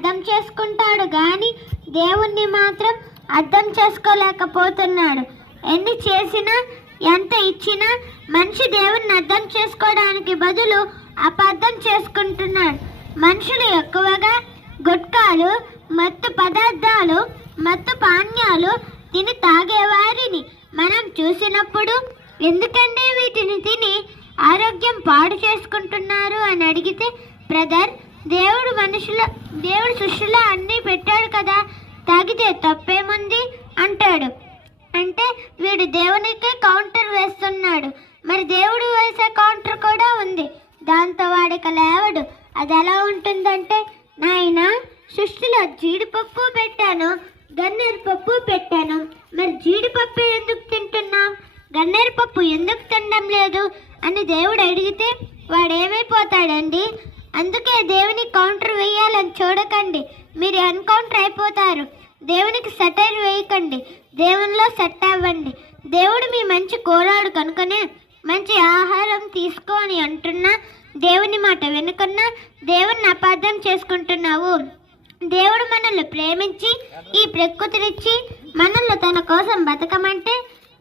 అర్థం చేసుకుంటాడు కానీ దేవుణ్ణి మాత్రం అర్థం చేసుకోలేకపోతున్నాడు. ఎన్ని చేసినా ఎంత ఇచ్చినా మనిషి దేవుణ్ణి అర్థం చేసుకోవడానికి బదులు అపార్థం చేసుకుంటున్నాడు. మనుషులు ఎక్కువగా గుట్కాలు, మత్తు పదార్థాలు, మత్తు పానీయాలు తిని తాగేవారిని మనం చూసినప్పుడు ఎందుకంటే వీటిని తిని ఆరోగ్యం పాడు చేసుకుంటున్నారు అని అడిగితే, బ్రదర్, దేవుడు సృష్టిలో అన్నీ పెట్టాడు కదా, తాగితే తప్పేముంది అంటాడు. అంటే వీడు దేవునికే కౌంటర్ వేస్తున్నాడు. మరి దేవుడు వేసే కౌంటర్ కూడా ఉంది, దాంతో వాడిక లేవడు. అది ఎలా ఉంటుందంటే, నాయన సృష్టిలో జీడిపప్పు పెట్టాను, గన్నేరు పప్పు పెట్టాను, మరి జీడిపప్పు ఎందుకు తింటున్నావు, గన్నేరు పప్పు ఎందుకు తినడం లేదు అని దేవుడు అడిగితే వాడేమైపోతాడండి? అందుకే దేవుని కౌంటర్ వేయాలని చూడకండి, మీరు ఎన్కౌంటర్ అయిపోతారు. దేవునికి సెటైర్ వేయకండి, దేవునిలో సెట్ అవ్వండి. దేవుడు మీ మంచి కోరాడు కనుకనే మంచి ఆహారం తీసుకొని అంటున్నా, దేవుని మాట వెనుకున్నా దేవుణ్ణి అపార్థం చేసుకుంటున్నావు. దేవుడు మనల్ని ప్రేమించి ఈ ప్రకృతినిచ్చి మనల్ని తన కోసం బతకమంటే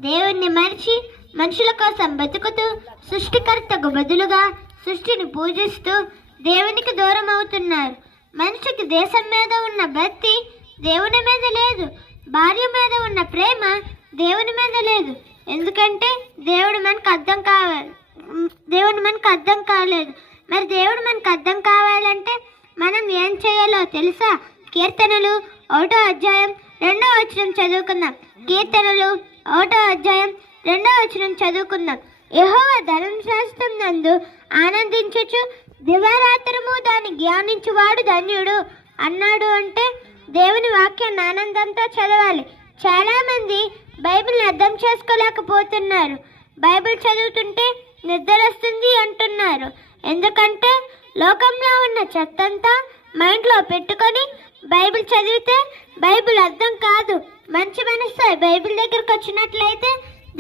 దేవుణ్ణి మరిచి మనుషుల కోసం బతుకుతూ సృష్టికర్తకు బదులుగా సృష్టిని పూజిస్తూ దేవునికి దూరం అవుతున్నారు. మనిషికి దేశం మీద ఉన్న భక్తి దేవుని మీద లేదు, భార్య మీద ఉన్న ప్రేమ దేవుని మీద లేదు. ఎందుకంటే దేవుడు మనకు అర్థం కావాలి, దేవుడు మనకు అర్థం కాలేదు. మరి దేవుడు మనకు అర్థం కావాలంటే మనం ఏం చేయాలో తెలుసా? కీర్తనలు 1వ అధ్యాయం 2వ వచనం చదువుకుందాం. కీర్తనలు 1వ అధ్యాయం 2వ వచనం చదువుకుందాం. యెహోవా ధర్మశాస్త్రం నందు ఆనందించుచు దివారాత్రము దాన్ని ధ్యానించువాడు ధన్యుడు అన్నాడు. అంటే దేవుని వాక్యాన్ని ఆనందంతో చదవాలి. చాలామంది బైబిల్ని అర్థం చేసుకోలేకపోతున్నారు. బైబిల్ చదువుతుంటే నిద్ర వస్తుంది అంటున్నారు. ఎందుకంటే లోకంలో ఉన్న చెత్తంతా మైండ్లో పెట్టుకొని బైబిల్ చదివితే బైబిల్ అర్థం కాదు. మంచి మనసు బైబిల్ దగ్గరకు వచ్చినట్లయితే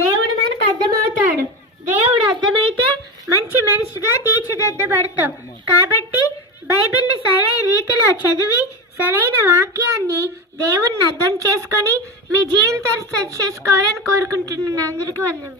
దేవుడు మనకు అర్థమవుతాడు. దేవుడు అర్థమైతే మంచి మనసుగా తీర్చిదిద్దబడతాం. కాబట్టి బైబిల్ని సరైన రీతిలో చదివి సరైన వాక్యాన్ని దేవుణ్ణి అర్థం చేసుకొని మీ జీవితాన్ని సరి చేసుకోవాలని కోరుకుంటున్నాను. అందరికీ వందనం.